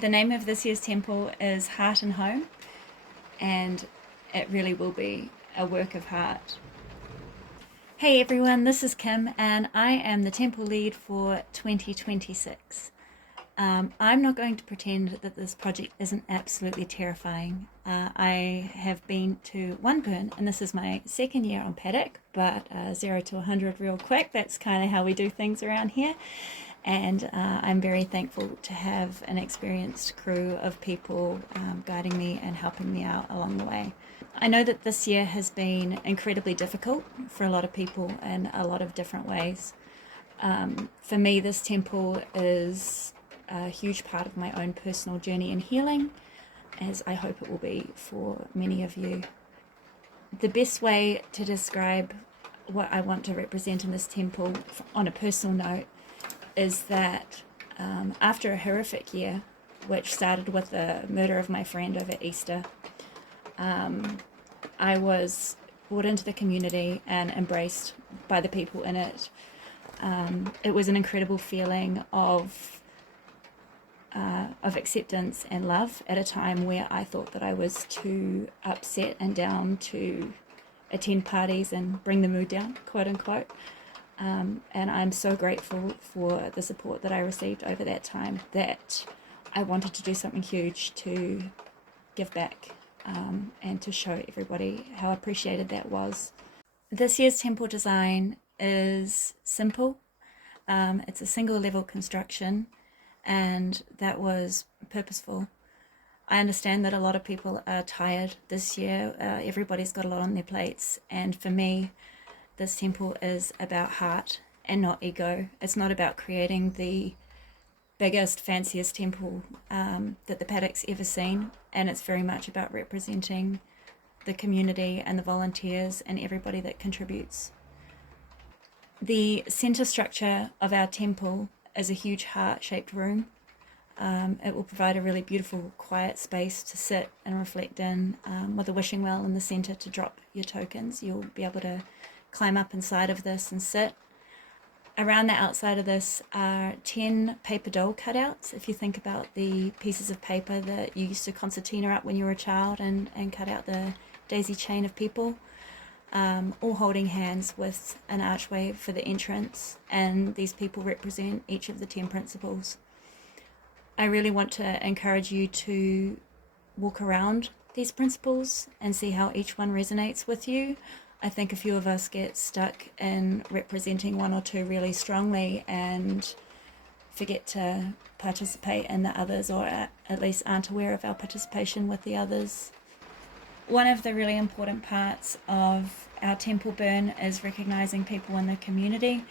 The name of this year's temple is Heart and Home, and it really will be a work of heart. Hey everyone, this is Kym, and I am the temple lead for 2026. I'm not going to pretend that this project isn't absolutely terrifying. I have been to one burn, and this is my second year on paddock, but 0 to 100 real quick. That's kind of how we do things around here. And I'm very thankful to have an experienced crew of people guiding me and helping me out along the way. I know that this year has been incredibly difficult for a lot of people in a lot of different ways. For me, this temple is a huge part of my own personal journey in healing, as I hope it will be for many of you. The best way to describe what I want to represent in this temple on a personal note is that after a horrific year, which started with the murder of my friend over Easter, I was brought into the community and embraced by the people in it. It was an incredible feeling of acceptance and love at a time where I thought that I was too upset and down to attend parties and bring the mood down, quote unquote. And I'm so grateful for the support that I received over that time that I wanted to do something huge to give back and to show everybody how appreciated that was. This year's temple design is simple. It's a single level construction, and that was purposeful. I understand that a lot of people are tired this year. Everybody's got a lot on their plates, and for me, this temple is about heart and not ego. It's not about creating the biggest, fanciest temple that the paddock's ever seen, and it's very much about representing the community and the volunteers and everybody that contributes. The center structure of our temple is a huge heart-shaped room. It will provide a really beautiful, quiet space to sit and reflect in, with a wishing well in the center to drop your tokens. You'll be able to climb up inside of this and sit. Around the outside of this are 10 paper doll cutouts. If you think about the pieces of paper that you used to concertina up when you were a child and cut out the daisy chain of people, all holding hands with an archway for the entrance, and these people represent each of the 10 principles. I really want to encourage you to walk around these principles and see how each one resonates with you. I think a few of us get stuck in representing one or two really strongly and forget to participate in the others, or at least aren't aware of our participation with the others. One of the really important parts of our temple burn is recognizing people in the community.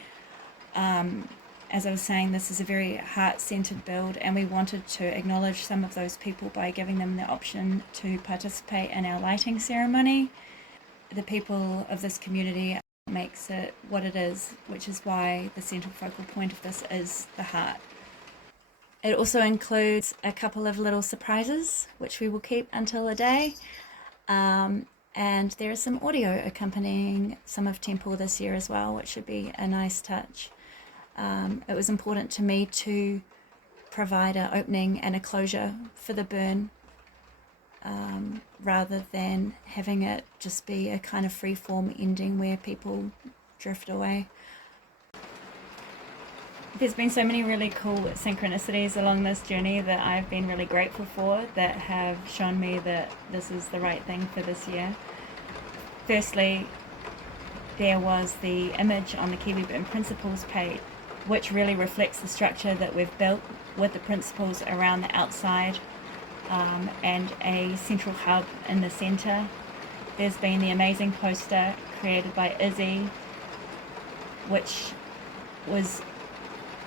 As I was saying, this is a very heart-centered build, and we wanted to acknowledge some of those people by giving them the option to participate in our lighting ceremony. The people of this community makes it what it is, which is why the central focal point of this is the heart. It also includes a couple of little surprises, which we will keep until the day. And there is some audio accompanying some of temple this year as well, which should be a nice touch. It was important to me to provide an opening and a closure for the burn, rather than having it just be a kind of free-form ending where people drift away. There's been so many really cool synchronicities along this journey that I've been really grateful for, that have shown me that this is the right thing for this year. Firstly, there was the image on the Kiwi Burn Principles page, which really reflects the structure that we've built with the principles around the outside, and a central hub in the center. There's been the amazing poster created by Izzy, which was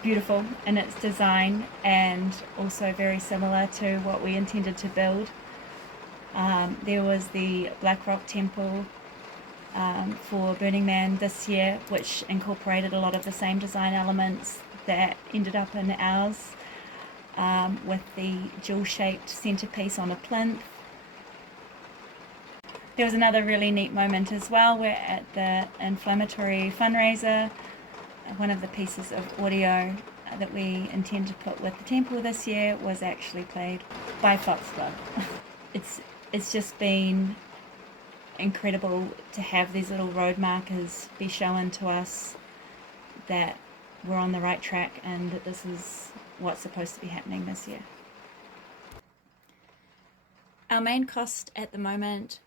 beautiful in its design and also very similar to what we intended to build. There was the Black Rock Temple for Burning Man this year, which incorporated a lot of the same design elements that ended up in ours, with the jewel-shaped centerpiece on a plinth. There was another really neat moment as well, where at the inflammatory fundraiser, one of the pieces of audio that we intend to put with the temple this year was actually played by Foxglove. It's just been incredible to have these little road markers be shown to us that we're on the right track and that this is what's supposed to be happening this year. Our main cost at the moment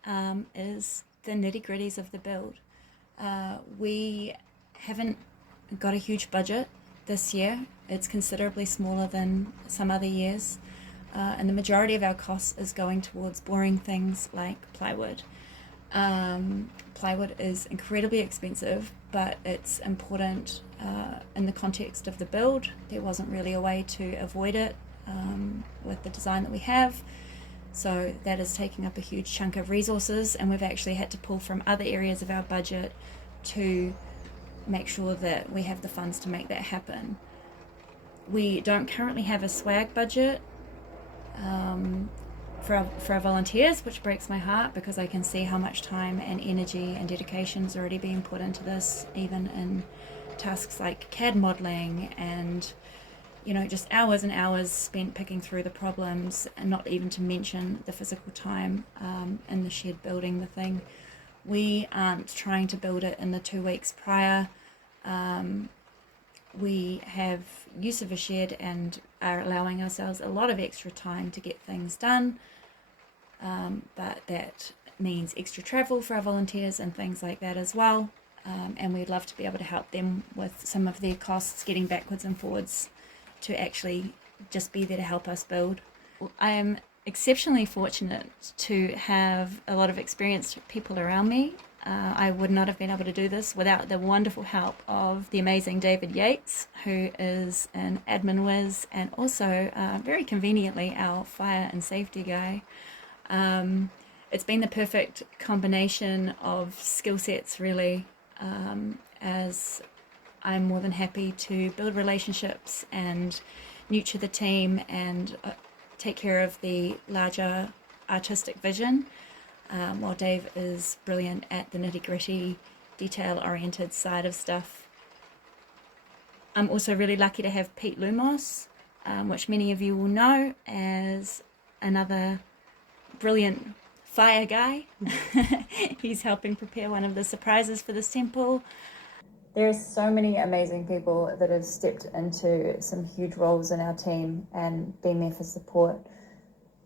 is the nitty-gritties of the build. We haven't got a huge budget this year. It's considerably smaller than some other years, and the majority of our costs is going towards boring things like plywood. Plywood is incredibly expensive, but it's important in the context of the build. There wasn't really a way to avoid it with the design that we have. So that is taking up a huge chunk of resources, and we've actually had to pull from other areas of our budget to make sure that we have the funds to make that happen. We don't currently have a swag budget for our volunteers, which breaks my heart because I can see how much time and energy and dedication is already being put into this, even in tasks like CAD modeling and just hours and hours spent picking through the problems, and not even to mention the physical time in the shed building the thing. We aren't trying to build it in the 2 weeks prior. We have use of a shed and are allowing ourselves a lot of extra time to get things done, but that means extra travel for our volunteers and things like that as well, and we'd love to be able to help them with some of their costs getting backwards and forwards to actually just be there to help us build. I am exceptionally fortunate to have a lot of experienced people around me. I would not have been able to do this without the wonderful help of the amazing David Yates, who is an admin whiz and also very conveniently our fire and safety guy. It's been the perfect combination of skill sets really, as I'm more than happy to build relationships and nurture the team and take care of the larger artistic vision, while Dave is brilliant at the nitty-gritty, detail-oriented side of stuff. I'm also really lucky to have Pete Lumos, which many of you will know as another brilliant fire guy. He's helping prepare one of the surprises for this temple. There's so many amazing people that have stepped into some huge roles in our team and been there for support.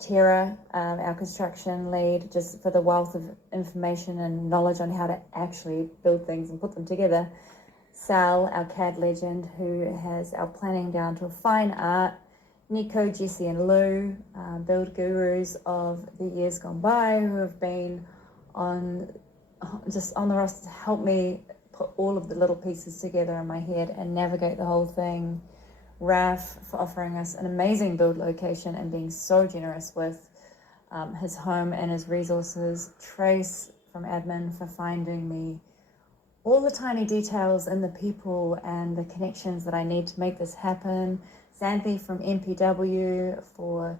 Tara, our construction lead, just for the wealth of information and knowledge on how to actually build things and put them together. Sal, our CAD legend, who has our planning down to a fine art. Nico, Jesse and Lou, build gurus of the years gone by, who have been on the roster to help me put all of the little pieces together in my head and navigate the whole thing. Raf for offering us an amazing build location and being so generous with his home and his resources. Trace from admin for finding me all the tiny details and the people and the connections that I need to make this happen. Xanthi from MPW for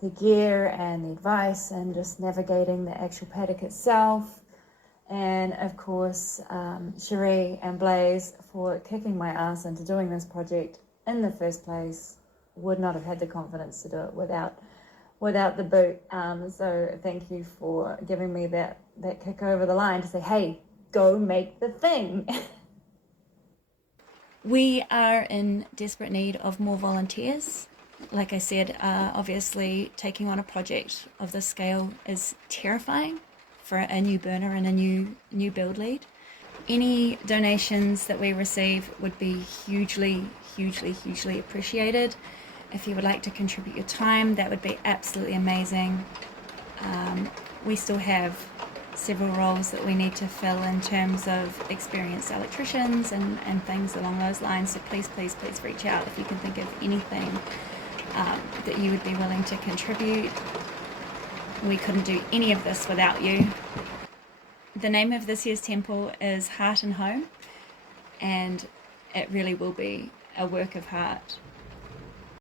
the gear and the advice and just navigating the actual paddock itself. And of course, Cherie and Blaze for kicking my ass into doing this project in the first place. Would not have had the confidence to do it without the boot. So thank you for giving me that kick over the line to say, hey, go make the thing. We are in desperate need of more volunteers. Like I said, obviously taking on a project of this scale is terrifying for a new burner and a new build lead. Any donations that we receive would be hugely appreciated. If you would like to contribute your time, that would be absolutely amazing. We still have several roles that we need to fill in terms of experienced electricians and things along those lines, so please reach out if you can think of anything that you would be willing to contribute. We couldn't do any of this without you. The name of this year's temple is Heart and Home, and it really will be a work of heart